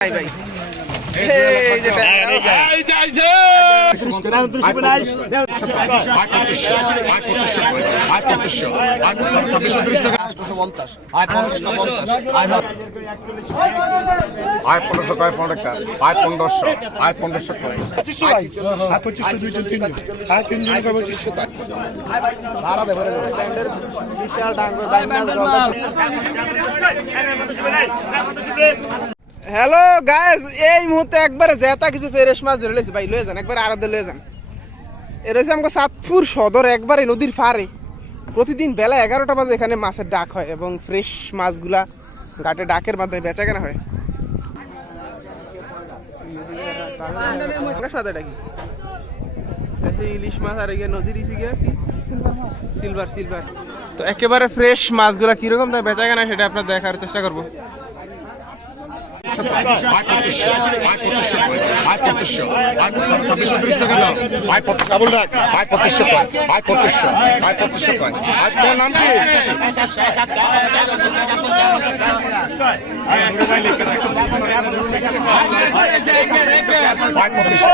আয় পনেরোশো কয় পনেরো টাকা আয় পনেরোশো আয় পনেরোশো কয় পঁচিশশো আয় পঁচিশশো দুইজন তিনজন আয় তিনজন কয় পঁচিশশো টাকা ভাড়া দেবে বিচার ডাঙ্গো হ্যালো গাইস এই মুহূর্তে একবারে জেতা কিছু ফ্রেশ মাছ ধরে লইছে। ভাই, লয়ে যান, একবার আলাদা লয়ে যান। এ রয়েছে আমাকে সাতপুর সদর, একবারে নদীর পাড়ে। প্রতিদিন বেলা এগারোটা বাজে এখানে মাছের ডাক হয় এবং ফ্রেশ মাছগুলা ঘাটে ডাকের মাধ্যমে বেচা কেনা হয় ইলিশ মাছ আর নদীর সিলভার সিলভার। তো একেবারে ফ্রেশ মাছগুলা কীরকম দাম বেচা কেনা সেটা আপনার দেখার চেষ্টা করব। আয় পঁচিশশো আয় পঁচিশশো আয় পঁচিশশো আয় ছাব্বিশশো তিরিশ টাকা দাও আয় পঁচিশ আবুল রাখ আয় পঁচিশশো কয় আয় পঁচিশশো আয় পঁচিশশো কয় আয় তোর নাম কি আয় পঁচিশশো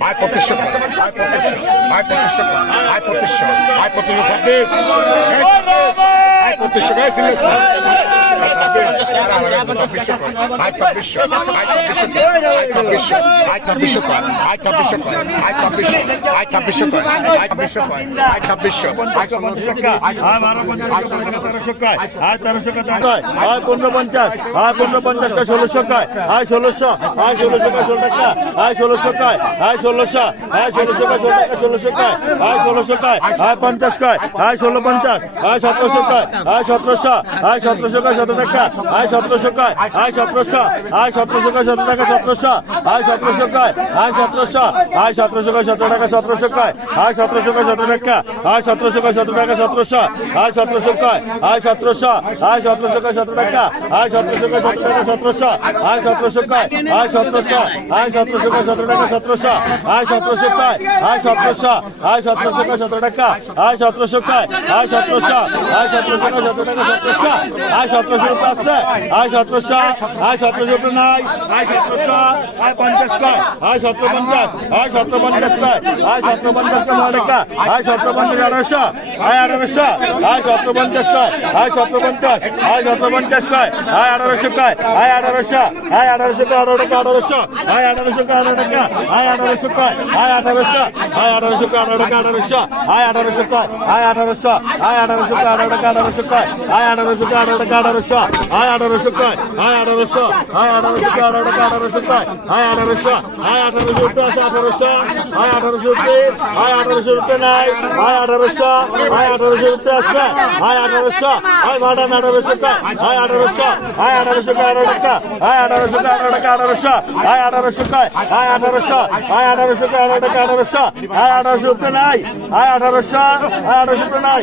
আয় পঁচিশশো আয় পঁচিশশো আয় পঁচিশশো আয় পঁচিশশো পঁচিশশো ছাব্বিশ আয় পঁচিশশো গায়ে সিলেস পনেরো পঞ্চাশ আয় পনেরো পঞ্চাশ ষোলোশো কয় আয় ষোলোশো আয় ষোলোশো কয় ষোলো টাকা আয় ষোলোশো কয় আয় ষোলোশো আয় ষোলোশো কয় ষোলো টাকা ষোলোশো কয় আয় ষোলোশো কয় আয় পঞ্চাশ কয় আয় ষোলো পঞ্চাশ আয় সতেরোশো কয় আয় সতেরোশো আয় সতেরোশো কয় সতেরো টাকা আর সতেরোশো কায় আর সতেরোশো আর সতেরোশো কায় শত টাকা সতেরোশো আর সতেরোশো কায় আর সতেরোশো আর সতেরোশো কায় শত টাকা সতেরোশো কায় আর সতেরোশো কায় শত টাকা আর সতেরোশো কায় শত টাকা সতেরোশো আর সতেরোশো কায় আর সতেরোশো আর সতেরোশো কায় শত টাকা আর সতেরোশো কায় শত টাকা সতেরোশো আর সতেরোশো কায় আর সতেরোশো আর সতেরোশো কায় শত টাকা সতেরোশো আর সতেরোশো কায় আর সতেরোশো আর সতেরোশো কায় শত টাকা আর সতেরোশো কায় আর সতেরোশো আর সতেরোশো কায় শত টাকা সতেরোশো আর সতেরোশো আসছে আর সতেরোশো আর সতেরোশো নাই আর সতেরোশো আর পঞ্চাশ আর সতেরো পঞ্চাশ আর সতেরো পঞ্চাশ আর সতেরো পঞ্চাশ নয় টাকা আর সতেরো পঞ্চাশ আঠারোশো আর আঠারোশো আর সতেরো পঞ্চাশ কয় আর সতেরো পঞ্চাশ আর সতেরো পঞ্চাশ কয় আর আঠারোশো কয় আর আঠারোশো আর আঠারোশো কয় আঠারো টাকা আঠারোশো আর আঠারোশো কয় আঠারো টাকা আর আঠারোশো কয় আর আঠারোশো আর আঠারোশো কয় আঠারো টাকা আঠারোশো আর আঠারোশো কয় আর আঠারোশো আর আঠারোশো কয় আঠারো টাকা আঠারোশো কয় আর আঠারোশো কয় আঠারো টাকা আঠারোশো আর আঠারোশো কয় আর আঠারোশো আর আঠারোশো কয় আঠারো টাকা আঠারোশো কয় আর আঠারোশো আর আঠারোশো রুপে আছে আঠারোশো আর আঠারোশো রুপে আর আঠারোশো রুপে নাই আর আঠারোশো আর আঠারোশো রুপে আছে আর আঠারোশো আর মাডান আঠারোশো কয় আর আঠারোশো আর আঠারোশো কয় আঠারো টাকা আর আঠারোশো কয় আঠারো টাকা আঠারোশো আর আঠারোশো কয় আর আঠারোশো আর আঠারোশো কয় আঠারো টাকা আঠারোশো আর আঠারোশো নাই আর আঠারোশো আর আঠারোশো নাই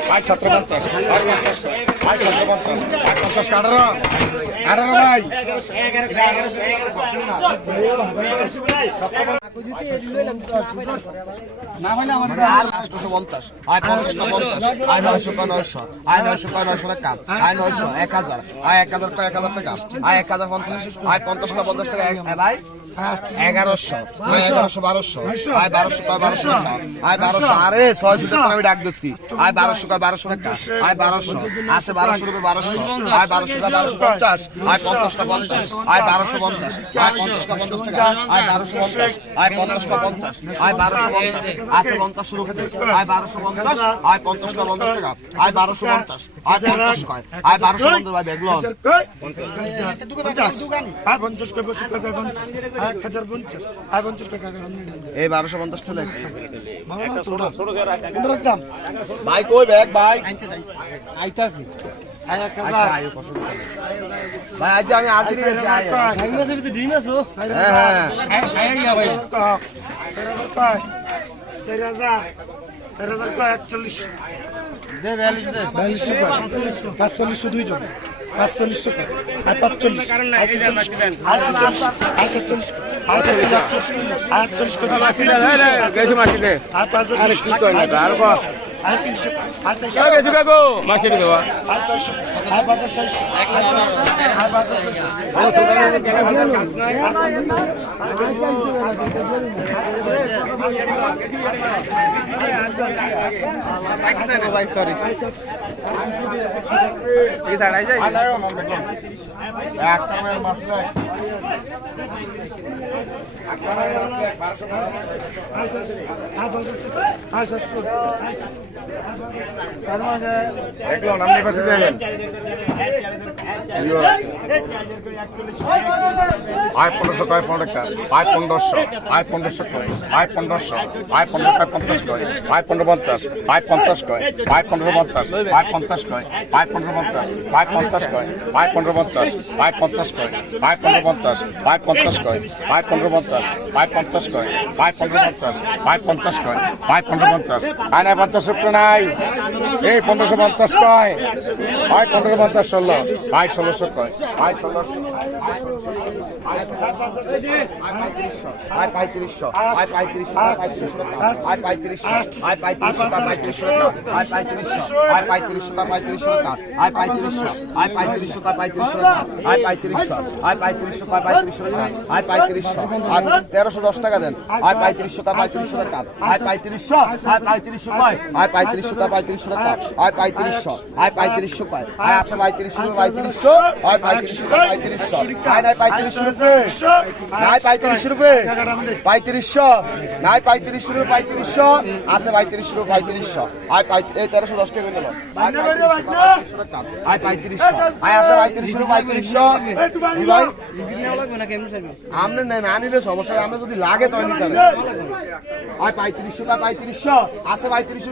আট সতেরো পঞ্চাশ। আট পঞ্চাশ। আট সতেরো পঞ্চাশ। আট পঞ্চাশ আঠারো আঠারো ভাই এক হাজার। আয় এক হাজার টাকা এক হাজার টাকা। আয় এক হাজার পঞ্চাশ। আয় পঞ্চাশ টাকা পঞ্চাশ টাকা। ভাই এগারোশো। এগারোশো বারোশো। আয় বারোশো কয় বারোশো টাকা? আয় বারোশো। আরে ছয়শো টাকা আমি ডাক দিচ্ছি। আয় বারোশো কয় বারোশো টাকা? আয় বারোশো। আসে বারোশো রুপে বারোশো। আয় বারোশো টাকা বারোশো পঞ্চাশ? আয় পঞ্চাশটা পঞ্চাশ? আয় বারোশো পঞ্চাশ। আয় পঞ্চাশটা পঞ্চাশ টাকা? আয় বারোশো পঞ্চাশ। আয় পঞ্চাশটা পঞ্চাশ? আয় বারোশো পঞ্চাশ। আসে পঞ্চাশ রুপে আয় বারোশো পঞ্চাশ। আয় পঞ্চাশটা পঞ্চাশ টাকা? আয় বারোশো পঞ্চাশ। আয় পঞ্চাশ কয়? আয় বারোশো পঞ্চাশ ভাই বেগলন পঞ্চাশ। পঞ্চাশ। এক হাজার পঞ্চাশ। আর পঞ্চাশ টাকা এই বারোশো পঞ্চাশ চলে দাম। ভাই কই ব্যাগ? ভাই। আইতাছি আচ্ছা। ভাই আজ আমি আজ গেছি আয় হ্যাঁ হ্যাঁ। চার হাজার। চার হাজার একচল্লিশ। বিয়াল্লিশশো কয় পাঁচচল্লিশশো দুইজন। পাঁচচল্লিশ টাকা আর পাঁচচল্লিশ। আটচল্লিশ। আটচল্লিশ। আটচল্লিশ। আচ্ছা আচ্ছা আচ্ছা আরে কি কয় না আর কো আয় তিনশো আয় চারশো আয় চারশো আয় পাঁচ চারশো আয় পাঁচ চারশো ভাই সরি এই ছাড়াই যাই একটা মাছ নাই দেখল নামনি পাশে দেখেন আয় পনেরোশো কয় পনেরো টাকা আয় পনেরোশো আয় পনেরোশো কয় আয় পনেরোশো আয় পনেরো কয় পঞ্চাশ কয় আয় পনেরো পঞ্চাশ আয় পঞ্চাশ কয় আয় পনেরো পঞ্চাশ আয় পঞ্চাশ কয় আয় পনেরো পঞ্চাশ আয় পঞ্চাশ কয় আয় পনেরো পঞ্চাশ আয় পঞ্চাশ কয় আয় পনেরো পঞ্চাশ আয় পঞ্চাশ কয় আয় পনেরো পঞ্চাশ আয় পঞ্চাশ কয় আয় পনেরো পঞ্চাশ আয় পঞ্চাশ কয় আয় পনেরো পঞ্চাশ আয় নাই পঞ্চাশ নাই এই পনেরোশো পঞ্চাশ কয় আয় পনেরো পঞ্চাশ ষোলো আয় ষোলোশো কয় আয় ষোলোশো তেরোশো দশ টাকা দেন আয় পঁয়ত্রিশশো তা পঁয়ত্রিশশো টাকা আয় পঁয়ত্রিশশো আয় পঁয়ত্রিশশো আয় পঁয়ত্রিশশো তা পঁয়ত্রিশশো টাকা আয় পঁয়ত্রিশশো আয় পঁয়ত্রিশশো কয় আয় একশো পঁয়ত্রিশশো পঁয়ত্রিশশো আয় পঁয়ত্রিশশো পঁয়ত্রিশশো আয় নাই পঁয়ত্রিশশো রুপে নাই পঁয়ত্রিশশো রুপে পঁয়ত্রিশশো নাই পঁয়ত্রিশশো রুপে পঁয়ত্রিশশো আছে পঁয়ত্রিশশো রুপে পঁয়ত্রিশশো এই তেরোশো দশ টাকা নিল আয় পঁয়ত্রিশশো আছে পঁয়ত্রিশশো পঁয়ত্রিশশো কি না নিলে সমস্যা। আপনি যদি লাগে তো নিতে হবে আয় পঁয়ত্রিশশো তা পঁয়ত্রিশশো আছে পঁয়ত্রিশশো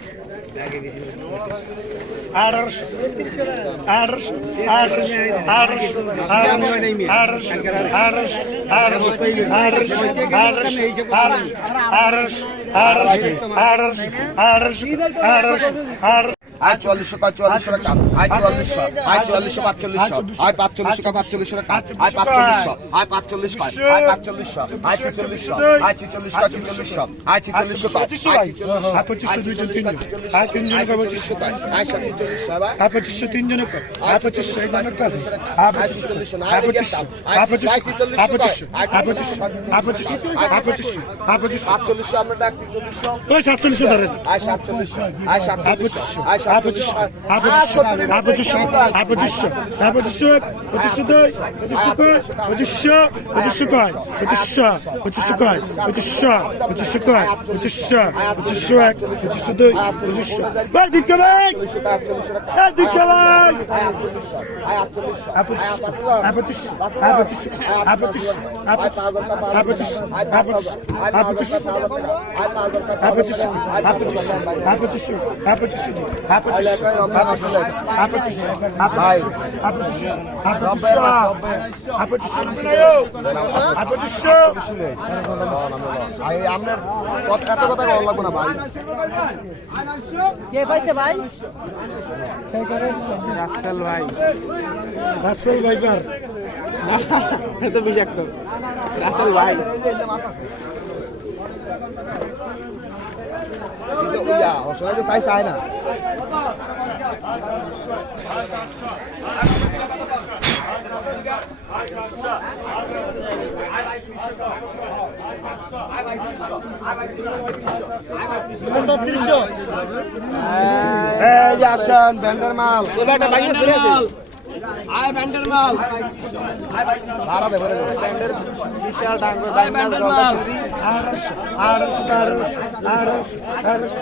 আঠারোশো আঠারোশো চৌত্রিশশো চলে আঠারোশো আঠারোশো আঠারোশো আঠারোশো আঠারোশো আঠারোশো আঠারোশো আঠারোশো আঠারোশো আঠারোশো আঠারোশো আঠারোশো আঠারোশো আয় চুয়াল্লিশশো কয় চুয়াল্লিশশো টাকা। আয় চুয়াল্লিশশো আয় চুয়াল্লিশশো পাঁচচল্লিশশো আয় পাঁচচল্লিশশো কয় পাঁচচল্লিশশো টাকা। আয় পাঁচচল্লিশশো আয় আয় পাঁচচল্লিশশো আয় ছেচল্লিশশো আয় ছেচল্লিশশো আয় ছেচল্লিশশো কয় আর পঁচিশশো দুইজন তিনজন আর তিনজন কয় পঁচিশশো আয় সাতচল্লিশশো আর পঁচিশশো তিনজন পঁচিশশো কাছে আর পঁচিশশো আর পঁচিশশো আর পঁচিশশো আর পঁচিশশো সাতচল্লিশশো আমরা সাতচল্লিশশো ধরেন। আয় সাতচল্লিশশো আয় সাতচল্লিশশো আয় আর পঁচিশশো আর পঁচিশশো আর পঁচিশশো আর পঁচিশশো আর পঁচিশশো পঁচিশশো দুই পঁচিশশো কয় পঁচিশশো পঁচিশশো কয় পঁচিশশো পঁচিশশো কয় পঁচিশশো পঁচিশশো কয় পঁচিশশো পঁচিশশো এক পঁচিশশো দুই পঁচিশশো ভাই দিকে ভাই আটচল্লিশশো দিকে ভাই আর পঁচিশশো আর পঁচিশশো আর পঁচিশশো আর পঁচিশশো আর পঁচিশশো আর পঁচিশশো আর পঁচিশশো আর পঁচিশশো আর পঁচিশশো আর পঁচিশশো আর পঁচিশশো আর পঁচিশশো আপনার এত কথা ভালো লাগবো না ভাই কে পাইছে ভাই রাসেল ভাই রাসেল ভাই পার এটা বিষাক্ত রাসেল ভাই অসহায় চাই চায় না আসেন ব্যান্ডের মাল যে আসেন ব্যান্ডের মাল। ভাড়া দে ভরে দে। ব্যান্ডের বিশাল ডাঙ্গর গলদা চুরি আড়াইশো আড়াইশো আড়াইশো আড়াইশো আড়াইশো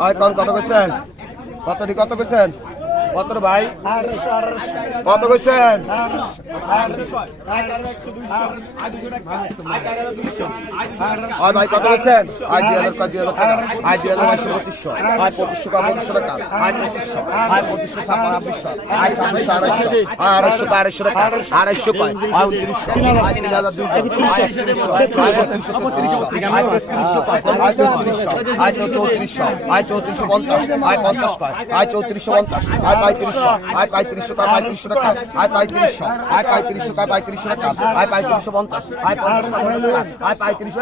হয় কোন কত কত কইছেন? কত ভাই? কত কইছেন? হয় ভাই, কত কইছেন? আয় দুই হাজার দুই হাজার আয় দুই হাজার আড়াইশো পঁচিশশো আয় পঁচিশশো পঁচিশশো টাকা আয় পঁচিশশো আয় পঁচিশশো ছাব্বিশশো আয় ছাব্বিশশো আড়াইশো আয় আড়াইশো কয় আড়াইশো টাকা, আড়াইশো কয়? আয় উনত্রিশশো আয় তিন হাজার দুইশো আয় চৌত্রিশশো আয় চৌত্রিশশো পঞ্চাশ পঁয়ত্রিশশো আয় পঁয়ত্রিশশো কয় পঁয়ত্রিশশো টাকা আয় পঁয়ত্রিশশো আয় পঁয়ত্রিশশো কয় পঁয়ত্রিশশো টাকা আয় পঁয়ত্রিশশো পঞ্চাশ আয় পঞ্চাশ টাকা আয় পঁয়ত্রিশশো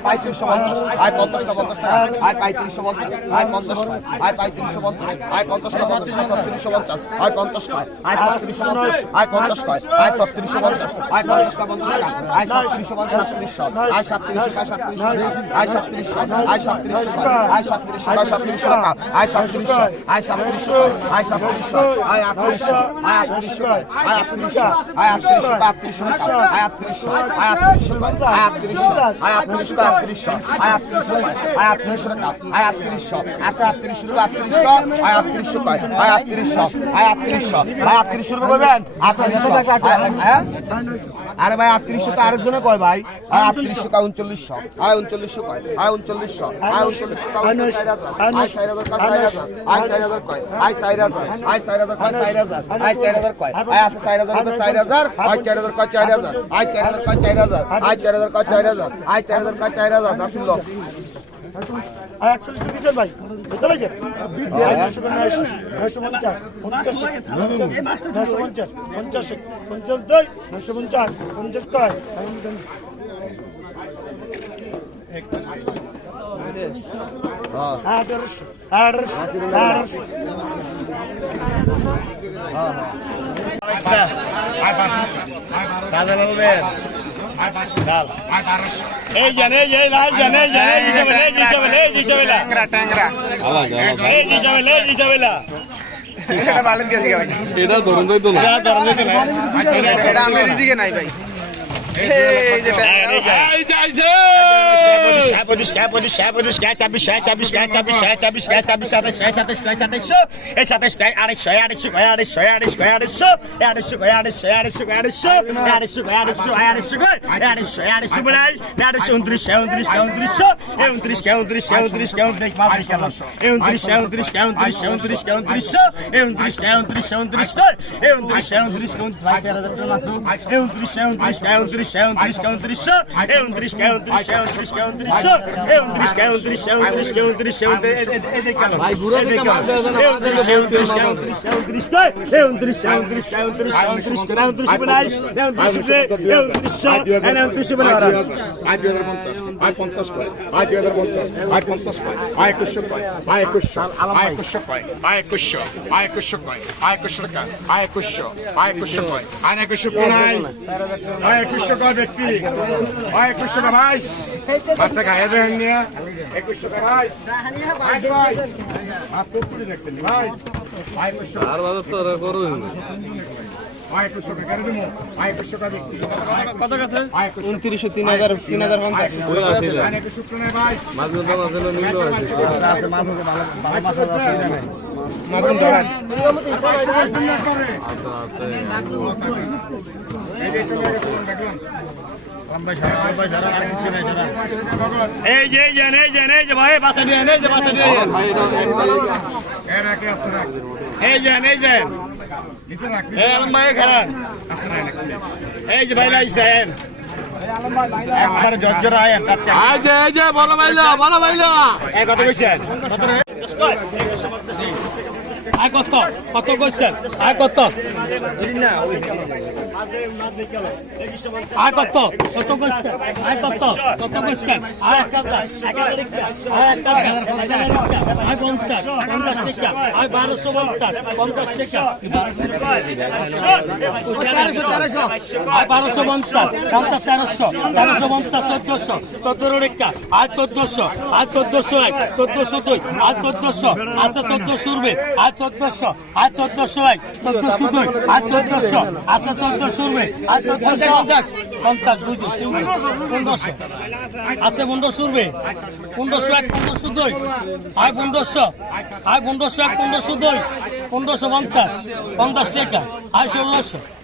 পঁয়ত্রিশশো পঞ্চাশ আয় পঞ্চাশ কয় পঞ্চাশ টাকা আয় পঁয়ত্রিশশো পঞ্চাশ আয় পঞ্চাশ আয় পঁয়ত্রিশশো পঞ্চাশ আয় পঞ্চাশ কয় পঞ্চাশ ছত্রিশশো পঞ্চাশ আয় পঞ্চাশ কয় আয় ছত্রিশশো পঞ্চাশ আয় পঞ্চাশ কয় আয় ছত্রিশশো পঞ্চাশ আয় পঞ্চাশ কয় পঞ্চাশ টাকা আয় ছত্রিশশো পঞ্চাশ সাতত্রিশশো আয় সাতত্রিশশো কয় সাতত্রিশশো আয় সাতত্রিশশো আয় সাতত্রিশশো আয় সাতত্রিশশো কয় সাতত্রিশশো টাকা আয় সাতত্রিশশো আয় সাতত্রিশশো আয় সাতত্রিশশো আয় আটত্রিশশো আয় আটত্রিশশো আয় আটত্রিশশো আয় আটত্রিশশো আটত্রিশশো আয় আটত্রিশশো আয় আটত্রিশশো আয় আটত্রিশশো আয় আটত্রিশশো আয় আটত্রিশশো আয় আটত্রিশশো আয় আটত্রিশশো আটত্রিশশো আয় আটত্রিশশো আয় আটত্রিশশো আয় আটত্রিশশো আয় আটত্রিশশো করবেন হ্যাঁ আরে ভাই আটত্রিশশো তো আরেকজনে কয় ভাই আয় আটত্রিশশো কয় উনচল্লিশশো আয় উনচল্লিশশো কয় আয় উনচল্লিশশো আয় উনচল্লিশশো আয় চার হাজার আয় চার কয়, আয় চার হাজার কয় চার হাজার কয়, চার আয় চার হাজার কয়, আয় আছে চার হাজার কয় চার হাজার কয়, চার হাজার, আয় চার হাজার কয়, চার হাজার, আয় চার হাজার কয়, চার হাজার, আয় চার হাজার কয়, চার হাজার নয়শো পঞ্চাশ পঞ্চাশ নয়শো পঞ্চাশ পঞ্চাশ পঞ্চাশ দুই পঞ্চাশ পঞ্চাশ। আঠারোশো আঠারোশো আঠারোশো এই জান এই যে এই জান এই দিশাবেলা এই দিশাবেলা ট্যাংরা ট্যাংরা এই দিশাবেলা এই দিশাবেলা এটা ভালো দিয়ে দিকে ভাই যা ধরন। দিতে না এটা রিজিকে নাই ভাই। É um tristão, tristão, vai, pera, pelo azul. É um tristão, tristão, tristão. এই যে ট্যাংরা আয় দুই হাজার পঞ্চাশ আয় পঞ্চাশ কয় আয় দুই হাজার পঞ্চাশ আয় পঞ্চাশ কয় আয় একুশশো কয় আয় একুশশো আয় একুশশো কয় আয় একুশশো আয় একুশশো কয় আয় একুশশো টাকা আয় একুশশো আয় একুশশো কয় আয় একুশশো কোন আয় একুশশো কয় ব্যক্তি আয় একুশশো কা ভাই পাঁচ টাকা হেঁটে দেন নিয়ে একুশশো কা ভাই ভাই ভাই মাছ কত দেখছেন ভাই আয় একুশশো আর বাজার তো করুন আয় একুশশো টাকা কেন দেবো আয় একুশশো কা ব্যক্তি কত কাছে আয় একুশশো উনত্রিশশো তিন হাজার তিন হাজার পঞ্চাশ আয় একুশশো ব্যক্তি? ভাই একুশ টাকা এই পাঁচ টাকা জান এই জান এই যে ভাই বাসা দিয়ে এই যে। বাসা দিয়ে এই জান এই জান এই খারান এই যে ভাই একবার জজ্জর আয়েন তাতে এই যে এই যে। বড় ভাইলা বড় ভাইলা কত কইছেন? আয় কত? কত করছেন আয় কত? আয় কত? কত করছেন আয় কত? কত করছেন আয় আয় পঞ্চাশ পঞ্চাশ টাকা আয় বারোশো পঞ্চাশ পঞ্চাশ টাকা বারোশো পঞ্চাশ চোদ্দশো চোদ্দোর রেখা আয় চোদ্দশো আয় চোদ্দশো এক চোদ্দশো দুই আয় চোদ্দশো আচ্ছা চোদ্দশো উঠবে আয় চোদ্দশো আয় চোদ্দশো এক চোদ্দশো দুই আয় চোদ্দশো চোদ্দশো উঠবে আয় চোদ্দশো পঞ্চাশ। দুই দুই পনেরোশো। পনেরোশো উঠবে পনেরোশো এক পনেরোশো দুই আয় পনেরোশো আয় পনেরোশো এক পনেরোশো দুই পনেরোশো পঞ্চাশ পঞ্চাশ টাকা আয় ষোলোশো।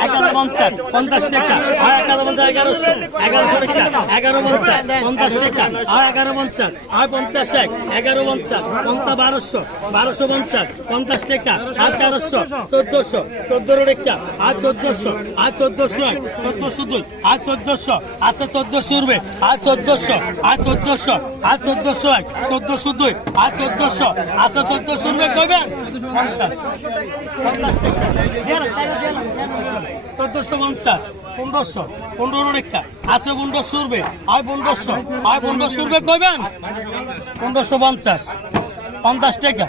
হাজার পঞ্চাশ পঞ্চাশ টাকা। এক হাজার পঞ্চাশ, এগারোশো। এগারোশো টাকা। এগারো পঞ্চাশ পঞ্চাশ টাকা। আয় এগারো পঞ্চাশ আয় পঞ্চাশ এক। এগারো পঞ্চাশ পঞ্চাশ বারোশো। বারোশো পঞ্চাশ পঞ্চাশ টাকা। আয় তেরোশো, চোদ্দশো, চোদ্দোর টাকা। আয় চোদ্দশো আয় চোদ্দশো এক। চোদ্দশো দুই আয় চোদ্দশো আচ্ছা চোদ্দশো উঠবে আয় চোদ্দশো আয় চোদ্দশো আয় চোদ্দশো এক। চোদ্দশো দুই আয় চোদ্দশো আচ্ছা চোদ্দশো উঠবে কইবেন পঞ্চাশ। পঞ্চাশ টাকা। চোদ্দশো পঞ্চাশ, পনেরোশো, পনেরো রেখা। আছে পনেরোশো উঠবে আয় পনেরোশো। আয় পনেরোশো উঠবে কইবেন পনেরোশো পঞ্চাশ। পঞ্চাশ টাকা।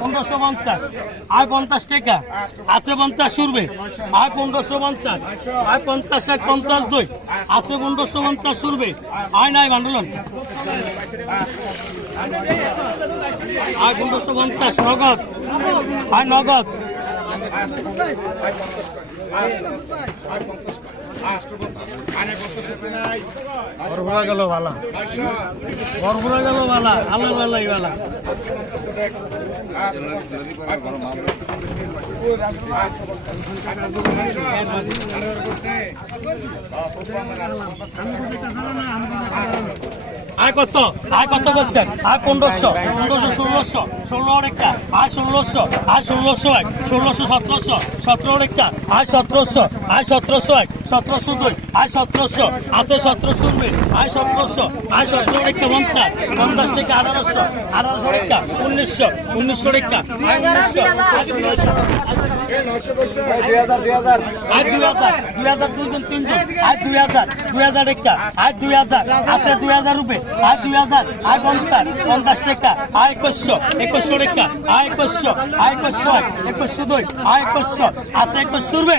পনেরোশো পঞ্চাশ। আয় পঞ্চাশ টাকা। আছে পঞ্চাশ উঠবে আয় পনেরোশো পঞ্চাশ। আয় পঞ্চাশ, এক পঞ্চাশ, দুই। আছে পনেরোশো পঞ্চাশ উঠবে আয় নাই বান্ডলন আয় পনেরোশো পঞ্চাশ, নগদ। আয় নগদ। বরগুড়া গেল বালা বরগুড়া গেল বালা আল্লাহ বালাই বালা আয় কত? আয় কত করছেন আয় পনেরোশো? পনেরোশো, ষোলোশো? ষোলো রেখা আয় ষোলোশো? আয় ষোলোশো এক? ষোলোশো, সতেরোশো? সতেরো রেখা আয় সতেরোশো? আয় সতেরোশো এক? সতেরোশো দুই? আয় সতেরোশো? আছে সতেরোশো দুই আয় সতেরোশো? আয় সতেরো রেখা পঞ্চাশ? পঞ্চাশ থেকে আঠারোশো? আঠারোশো রেখা উনিশশো? উনিশশো রেখা আয় উনিশশো? দুই হাজার? দুই হাজার দুইজন, তিনজন? আয় দুই হাজার? দুই হাজার একটা আয় দুই হাজার? আছে দুই হাজার রুপে? আয় দুই হাজার, আয় পঞ্চাশ পঞ্চাশ টাকা, আয় একুশশো একুশশো টাকা, আয় একুশশো আয় একুশশো এক একুশশো দুই, আয় একুশশো আচ্ছা একুশশো রুপে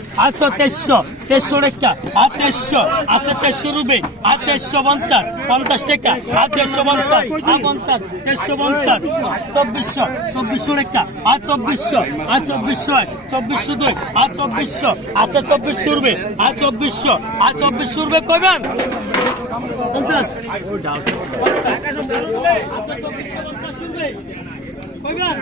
আচ্ছা তেইশশো তেইশশো টাকা আর তেইশশো আচ্ছা তেইশশো রুবে, আর তেইশশো পঞ্চাশ পঞ্চাশ টাকা আর তেইশশো পঞ্চাশ, আর পঞ্চাশ, তেইশশো পঞ্চাশ, চব্বিশশো চব্বিশশো টাকা আর চব্বিশশো আর চব্বিশশো এক, চব্বিশশো দুই, আর চব্বিশশো আচ্ছা চব্বিশশো রুবে, আর চব্বিশশো আর চব্বিশশো রুবে কইবেন? পঞ্চাশ কইবেন?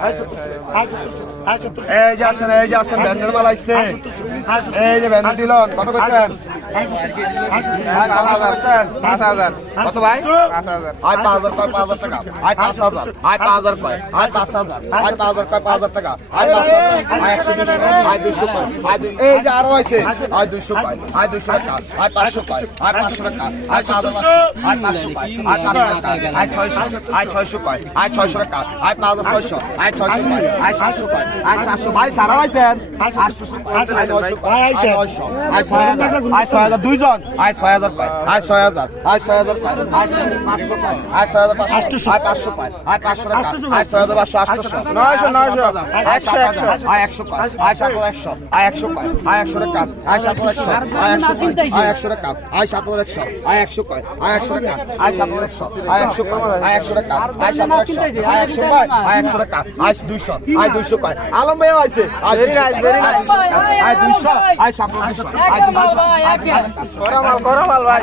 এই যে আসেন, এই যে আসেন, ব্যান্ডের মাল আইসে এই যে ব্যান্ডের দিলন কত করছেন পাঁচ হাজার কত ভাই পাঁচ হাজার আয় পাঁচ হাজার কয় পাঁচ হাজার টাকা আয় পাঁচ হাজার আয় পাঁচ হাজার কয় আয় পাঁচ হাজার আয় পাঁচ হাজার কয় পাঁচ হাজার টাকা আয় পাঁচ হাজার আয় একশো দুশো আয় দুইশো কয় আয় এই যে আরও আছে আয় দুইশো কয় আয় দুইশো টাকা আয় পাঁচশো কয় আয় পাঁচশো টাকা আয় পাঁচ হাজার আয় পাঁচশো কয় আয় পাঁচশো টাকা আয় ছয়শো আয় ছয়শো কয় আয় হাজার দুইজন আয় ছয় হাজার কয় আয় ছয় হাজার আয় ছয় হাজার কয় আয় পাঁচশো কয় আয় ছয় হাজার পাঁচশো আয় পাঁচশো কয় আয় পাঁচশো আয় ছয় হাজার পাঁচশো আটশো নয়শো, নয়শো। আয় সাত হাজার আয় একশো কয় আয় সাত একশো আয় একশো কয় আয় একশো টাকা আয় সাত একশো আয় একশো কয় আয় একশো টাকা আয় সাত একশো আয় একশো কয় আয় একশো টাকা আয় সাত একশো আয় একশো কয় আয় একশো টাকা আয় সাত একশো আয় একশো কয় আয় একশো টাকা আয় দুইশো আয় দুইশো কয় আলম ভাই আছে আয় দুইশো আয় দুইশো আয় সাত হাজার দুইশো আয় দুইশো আয় গরমাল গরমাল ভাই।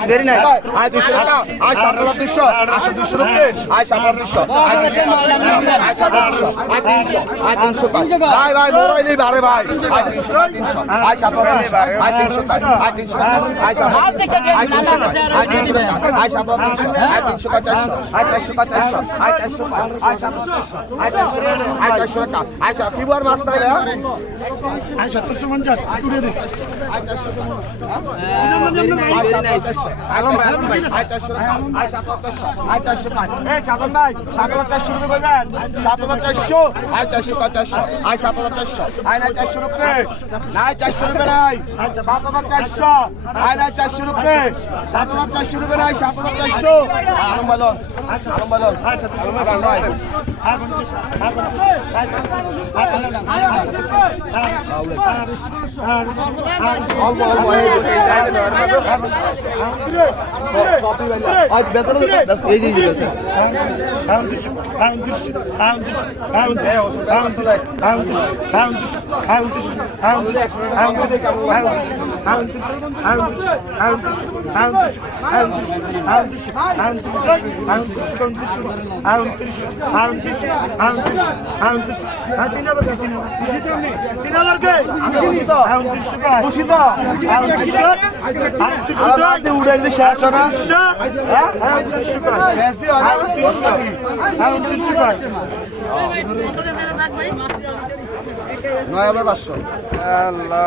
নাইস ভেরি নাইস আয় দুইশো টাকা আয় সাত হাজার দুইশো আশো দুইশো রুপে আয় সাত হাজার দুইশো আয় সাত হাজার দুইশো আয় তিনশো আয় তিনশো ভাই ভাই মোবাইল নেই বারে ভাই আয় তিনশো আয় তিনশো আয় সাত হাজার দুইশো আয় তিনশো আয় তিনশো আয় সাত হাজার আয় তিনশো আয় তিনশো আয় সাত হাজার দুইশো আয় তিনশো চারশো আয় চারশো চারশো আয় চারশো আয় সাত হাজার চারশো আয় চারশো আয় চারশো টাকা আয় সাত কি বার মাছ তাইলে আয় সত্তরশো পঞ্চাশ আয় চারশো আয় চারশো আলম ভাই আলম ভাই আয় চারশো আয় সাত হাজার চারশো আয় চারশো টাকা এই সাধন ভাই সাত হাজার চারশো রুপে করবেন সাত হাজার চারশো আয় চারশো টাকা চারশো আয় সাত হাজার চারশো আয় নাই চারশো রুপে নাই চারশো রুপে নাই সাত হাজার চারশো আয় নাই চারশো রুপে সাত হাজার চারশো রুপে নাই সাত হাজার চারশো আলম বলুন আলম বলুন আলম ভাই অল্প অল্প আজ বেতন এই যে তিন হাজার কে খুশি তো আপনি উড়ে গেলে শেষ হয় না শেষ দিয়ে হয় না নয় হাজার পাঁচশো আল্লাহ আকবার আজ দুই হাজার আজ দুই হাজার আজ দুই হাজার আজ দুই হাজার আজ দুই হাজার আজ দুই হাজার আজ দুই হাজার আজ দুই হাজার আজ দুই উড়াইলে শেষ না হ্যাঁ নয় হাজার পাঁচশো আল্লাহ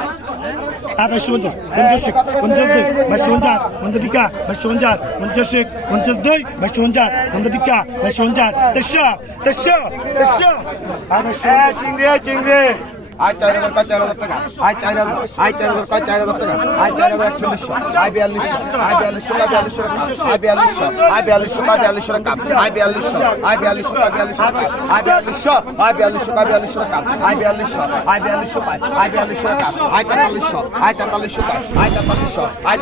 বাইশো পঞ্চাশ পঞ্চাশ এক, পঞ্চাশ দুই, বাইশো পঞ্চাশ পঞ্চাশ টিকা বাইশো পঞ্চাশ পঞ্চাশ এক, পঞ্চাশ দুই, বাইশো পঞ্চাশ পঞ্চাশ টিকা বাইশো পঞ্চাশ তেরশো তেরশো তেরশো আর বাইশো হ্যাঁ, চিংড়ি চিংড়ি। আয় চার হাজার পাঁচ চার হাজার টাকা আয় চার হাজার আয় চার হাজার পাঁচ চার হাজার টাকা আয় চার হাজার একচল্লিশশো আয় বিয়াল্লিশশো আয় বিয়াল্লিশশো আয় বিয়াল্লিশশো টাকা আয় বিয়াল্লিশশো আয় বিয়াল্লিশশো আয় বিয়াল্লিশশো টাকা আয় বিয়াল্লিশশো আয় বিয়াল্লিশশো আয় বিয়াল্লিশশো টাকা আয় বিয়াল্লিশশো আয় বিয়াল্লিশশো আয় বিয়াল্লিশশো টাকা আয় বিয়াল্লিশশো আয় বিয়াল্লিশশো আয় বিয়াল্লিশশো টাকা আয় তেতাল্লিশশো আয়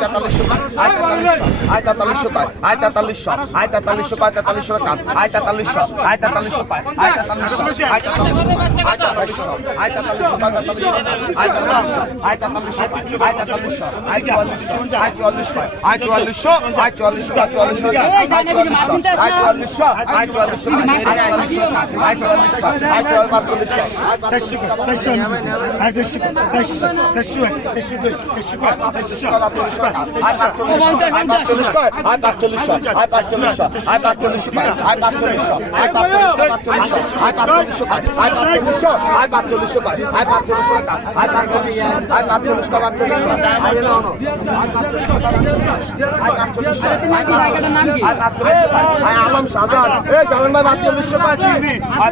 তেতাল্লিশশো টাকা আয় তেতাল্লিশশো আয় তেতাল্লিশশো টাকা আয় তেতাল্লিশশো আয় তেতাল্লিশশো টাকা আয় তেতাল্লিশশো আয় তেতাল্লিশশো টাকা আয় তেতাল্লিশশো আয় তেতাল্লিশশো আয় তেতাল্লিশশো আয় তেতাল্লিশশো আয় চুয়াল্লিশশো আয় চুয়াল্লিশশো আয় চুয়াল্লিশশো আয় চুয়াল্লিশশো আয় চুয়াল্লিশশো আয় চুয়াল্লিশশো আয় চুয়াল্লিশশো আয় চুয়াল্লিশশো আয় চুয়াল্লিশশো চারশো চারশো আয় চারশো চারশো চারশো এক চারশো দুই চারশো পাঁচ চারশো আয় পাঁচচল্লিশশো আয় পাঁচচল্লিশশো আয় পাঁচচল্লিশশো আয় পাঁচচল্লিশশো আয় পাঁচচল্লিশশো আয় পাঁচচল্লিশশো আয় পাঁচচল্লিশশো আয় পাঁচচল্লিশশো আয় পাঁচচল্লিশশো আয় আয় পাঁচচল্লিশশো টাকা আয় পাঁচচল্লিশশো আয় পাঁচচল্লিশশো পাঁচচল্লিশশো আয় রে নাও আয় পাঁচচল্লিশশো আয় পাঁচচল্লিশশো আয় পাঁচচল্লিশশো আয় আলম সাজাদ এই সালন ভাই পাঁচচল্লিশশো টাকা চিংড়ি আয়